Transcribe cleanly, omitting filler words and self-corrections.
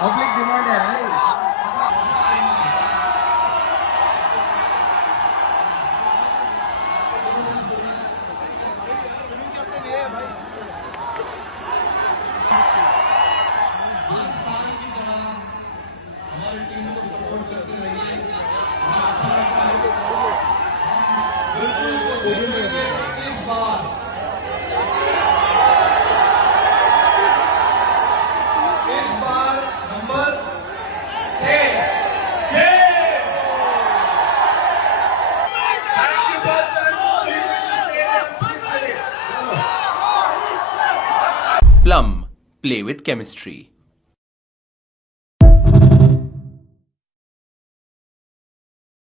Public demand है भाई। हमारी टीम को सपोर्ट करते रहिए। अच्छा लगता है बिल्कुल कोशिश करेंगे इस बार नंबर 6 Plum, play with chemistry.